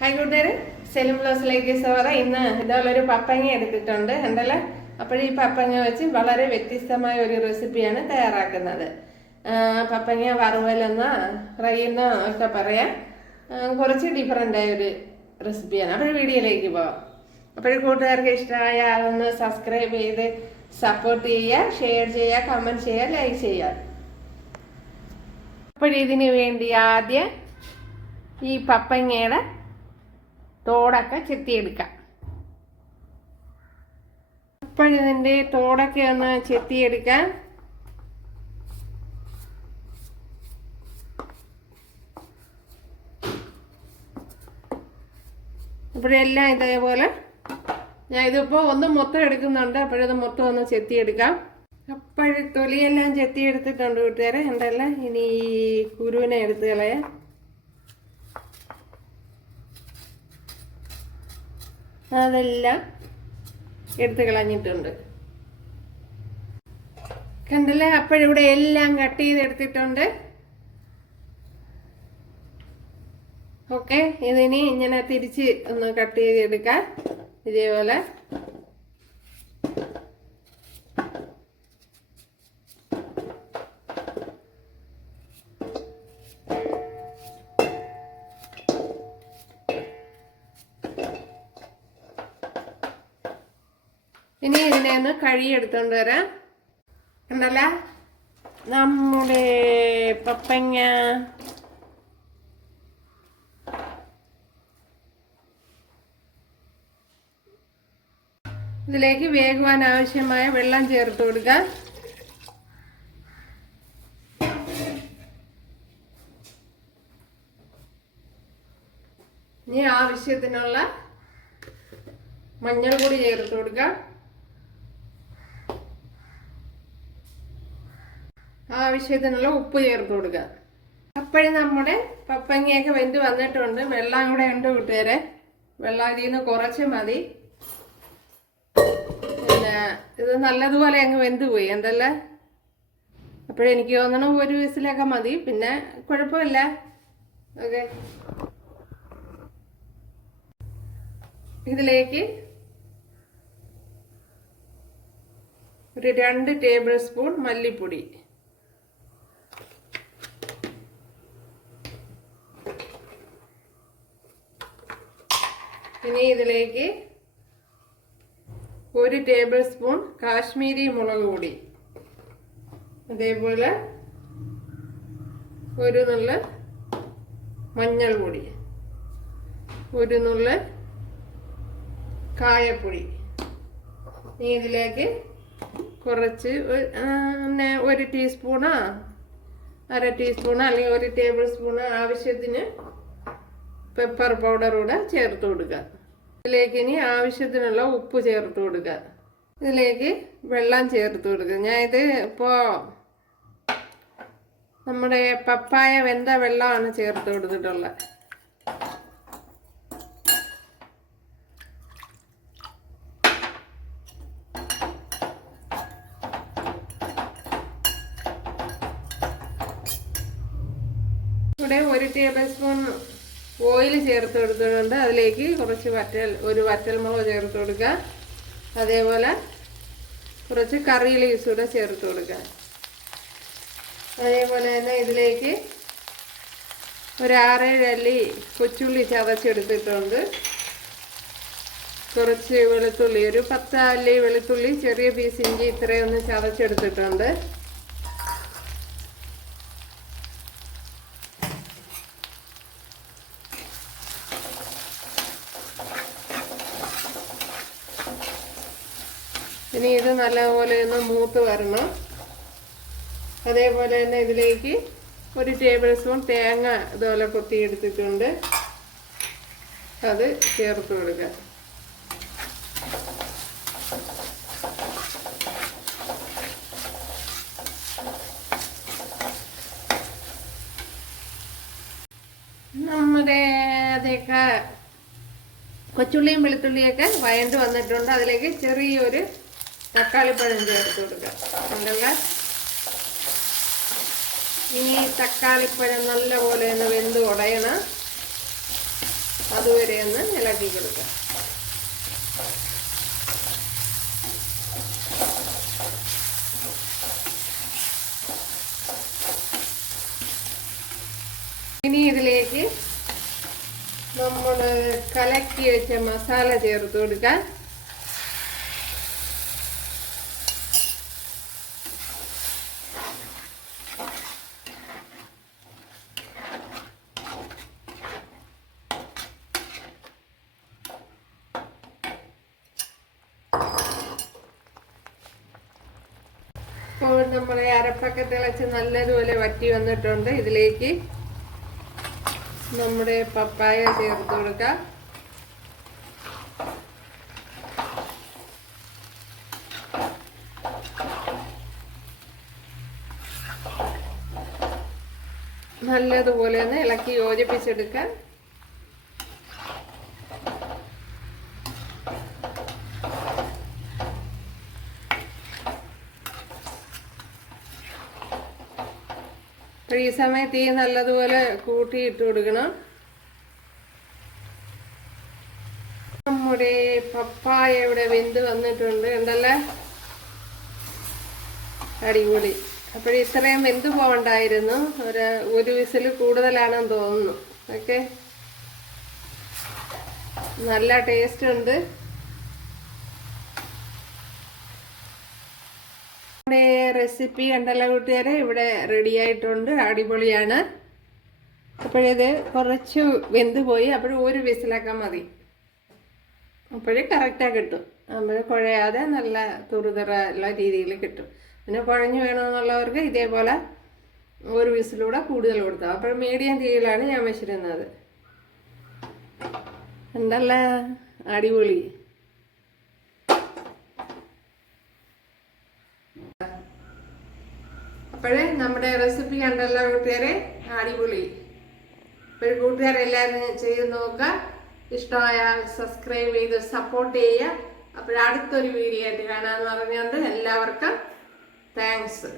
Hi കൂട്ടുകാരെ, സെലിം ബ്ലോസിലേക്ക് സ്വാഗതം. ഇന്ന് ഇതുപോലെ ഒരു പപ്പങ്ങ എടുത്തിട്ടുണ്ട് ഉണ്ടല്ലോ. അപ്പോൾ ഈ പപ്പങ്ങ വെച്ച് വളരെ വ്യത്യസ്തമായ ഒരു റെസിപ്പിയാണ് തയ്യാറാക്കുന്നത്. പപ്പങ്ങ വറുവലെന്നോ ഫ്രൈയെന്നോ ഒക്കെ പറയാം. കുറച്ച് ഡിഫറൻ്റ് ആയ ഒരു റെസിപ്പിയാണ്. അപ്പോൾ വീഡിയോയിലേക്ക് പോകാം. അപ്പോൾ കൂട്ടുകാർക്ക് ഇഷ്ടമായ ഒന്ന് സബ്സ്ക്രൈബ് ചെയ്ത് സപ്പോർട്ട് ചെയ്യുക, ഷെയർ ചെയ്യുക, കമൻറ്റ് ചെയ്യുക, ലൈക്ക് ചെയ്യുക. അപ്പോഴിതിന് വേണ്ടി ആദ്യം ഈ പപ്പങ്ങയുടെ തോടൊക്കെ ചെത്തിയെടുക്കാം. അപ്പോഴിതിൻ്റെ തോടൊക്കെ ഒന്ന് ചെത്തിയെടുക്കാം. ഇപ്പോഴെല്ലാം ഇതേപോലെ ഞാൻ ഇതിപ്പോൾ ഒന്ന് മൊത്തം എടുക്കുന്നുണ്ട്. അപ്പോഴത് മൊത്തം ഒന്ന് ചെത്തിയെടുക്കാം. അപ്പോഴ് തൊലിയെല്ലാം ചെത്തിയെടുത്തിട്ടുണ്ട് കൂട്ടുകാരെ. ഉണ്ടല്ല, ഇനി ഈ കുരുവിനെ എടുത്ത് കളയാം. അതെല്ലാം എടുത്ത് കളഞ്ഞിട്ടുണ്ട് കണ്ടല്ലേ. അപ്പോഴിവിടെ എല്ലാം കട്ട് ചെയ്തെടുത്തിട്ടുണ്ട്. ഓക്കെ, ഇതിനി ഇങ്ങനെ തിരിച്ച് ഒന്ന് കട്ട് ചെയ്തെടുക്കാം ഇതേപോലെ. ഇനി ഇതിനെ ഒന്ന് കഴുകിയെടുത്തോണ്ട് വരാം. കണ്ടല്ല, നമ്മുടെ പപ്പങ്ങ ഇതിലേക്ക് വേകുവാൻ ആവശ്യമായ വെള്ളം ചേർത്ത് കൊടുക്കാം. ഇനി ആവശ്യത്തിനുള്ള മഞ്ഞൾ പൊടി ചേർത്ത് കൊടുക്കാം. ആവശ്യത്തിനുള്ള ഉപ്പ് ചേർത്ത് കൊടുക്കുക. അപ്പോഴും നമ്മുടെ പപ്പങ്ങയൊക്കെ വെന്ത് വന്നിട്ടുണ്ട്. വെള്ളം കൂടെ ഉണ്ട് കൂട്ടുകാരെ. വെള്ളം ഇതിൽ നിന്ന് കുറച്ച് മതി. പിന്നെ ഇത് നല്ലതുപോലെ അങ്ങ് വെന്ത് പോയി എന്തല്ലേ. അപ്പോഴെനിക്ക് തോന്നണം ഒരു വിസിലൊക്കെ മതി, പിന്നെ കുഴപ്പമില്ല. ഓക്കെ, ഇതിലേക്ക് ഒരു 2 ടേബിൾ സ്പൂൺ മല്ലിപ്പൊടി, ഇനി ഇതിലേക്ക് 1 ടേബിൾ സ്പൂൺ കാശ്മീരി മുളക് പൊടി, അതേപോലെ 1 നുള്ള മഞ്ഞൾ പൊടി, 1 നുള്ള കായപ്പൊടി. ഇനി ഇതിലേക്ക് കുറച്ച് 1 ടീസ്പൂണോ 1/2 ടീസ്പൂണോ അല്ലെങ്കിൽ 1 ടേബിൾ സ്പൂണ് ആവശ്യത്തിന് പെപ്പർ പൗഡർ കൂടെ ചേർത്ത് കൊടുക്കുക. ഇതിലേക്ക് ഇനി ആവശ്യത്തിനുള്ള ഉപ്പ് ചേർത്ത് കൊടുക്കുക. ഇതിലേക്ക് വെള്ളം ചേർത്ത് കൊടുക്കുക. ഞാൻ ഇത് ഇപ്പോൾ നമ്മുടെ പപ്പായ വെന്ത വെള്ളമാണ് ചേർത്ത് കൊടുത്തിട്ടുള്ളത്. ഇവിടെ 1 ടേബിൾ സ്പൂൺ ഓയിൽ ചേർത്ത് കൊടുത്തിട്ടുണ്ട്. അതിലേക്ക് കുറച്ച് ഒരു വറ്റൽമുളക് ചേർത്ത് കൊടുക്കുക. അതേപോലെ കുറച്ച് കറി ലീവ്സ് കൂടെ ചേർത്ത് കൊടുക്കുക. അതേപോലെ തന്നെ ഇതിലേക്ക് ഒരു 6-7 അല്ലി കൊച്ചുള്ളി ചതച്ചെടുത്തിട്ടുണ്ട്. കുറച്ച് വെളുത്തുള്ളി, ഒരു 10 അല്ലി വെളുത്തുള്ളി ചെറിയ പീസ് ഇഞ്ചി ഇത്രയൊന്ന് ചതച്ചെടുത്തിട്ടുണ്ട്. ഇനി ഇത് നല്ലപോലെ ഒന്ന് മൂത്ത് വരണം. അതേപോലെ തന്നെ ഇതിലേക്ക് 1 ടേബിൾ സ്പൂൺ തേങ്ങ ഇതുപോലെ കൊത്തിയെടുത്തിട്ടുണ്ട്. അത് ചേർത്ത് കൊടുക്കുക. നമ്മുടെ അതൊക്കെ കൊച്ചുള്ളിയും വെളുത്തുള്ളിയൊക്കെ വഴണ്ട് വന്നിട്ടുണ്ട്. അതിലേക്ക് ചെറിയൊരു തക്കാളിപ്പഴം ചേർത്ത് കൊടുക്കുക. ഉണ്ടല്ലോ, ഈ തക്കാളിപ്പഴം നല്ലപോലെ ഒന്ന് വെന്ത് ഉടയണം. അത് അതുവരെ ഒന്ന് ഇളക്കി കൊടുക്കാം. ഇനി ഇതിലേക്ക് നമ്മൾ കലക്കി വെച്ച മസാല ചേർത്ത് കൊടുക്കാം. ഇപ്പോൾ നമ്മളെ അരപ്പൊക്കെ തിളച്ച് നല്ലതുപോലെ വറ്റി വന്നിട്ടുണ്ട്. ഇതിലേക്ക് നമ്മുടെ പപ്പായ ചേർത്ത് കൊടുക്കാം. നല്ലതുപോലെ ഒന്ന് ഇളക്കി യോജിപ്പിച്ചെടുക്കാം. അപ്പോൾ ഈ സമയത്ത് തീ നല്ലതുപോലെ കൂട്ടിയിട്ട് കൊടുക്കണം. നമ്മുടെ പപ്പായ ഇവിടെ വെന്ത് വന്നിട്ടുണ്ട്, ഉണ്ടല്ലേ, അടിപൊളി. അപ്പോൾ ഇത്രയും വെന്ത് പോകണ്ടായിരുന്നു, ഒരു വിസിൽ കൂടുതലാണെന്ന് തോന്നുന്നു. ഓക്കെ, നല്ല ടേസ്റ്റ് ഉണ്ട്. റെസിപ്പി കണ്ടല്ലോ കൂട്ടുകാരെ, ഇവിടെ റെഡി ആയിട്ടുണ്ട്, അടിപൊളിയാണ്. അപ്പോഴിത് കുറച്ച് വെന്ത് പോയി, അപ്പോഴും ഒരു വിസിലൊക്കെ മതി. അപ്പോഴും കറക്റ്റായി കിട്ടും. നമ്മൾ കുഴയാതെ നല്ല തുറുതുറ ഉള്ള രീതിയിൽ കിട്ടും. പിന്നെ കുഴഞ്ഞു വേണമെന്നുള്ളവർക്ക് ഇതേപോലെ ഒരു വിസിലൂടെ കൂടുതൽ കൊടുത്താൽ. അപ്പോൾ മീഡിയം തീയിലാണ് ഞാൻ വെച്ചിരുന്നത്. ഉണ്ടല്ലേ, അടിപൊളി. അപ്പോഴേ നമ്മുടെ റെസിപ്പി കണ്ടല്ലോ കൂട്ടുകാരെ, അടിപൊളി. അപ്പോൾ കൂട്ടുകാരെല്ലാവരും ചെയ്ത് നോക്കുക. ഇഷ്ടമായാൽ സബ്സ്ക്രൈബ് ചെയ്ത് സപ്പോർട്ട് ചെയ്യുക. അപ്പോൾ അടുത്തൊരു വീഡിയോ ആയിട്ട് കാണാമെന്ന് പറഞ്ഞുകൊണ്ട് എല്ലാവർക്കും താങ്ക്സ്.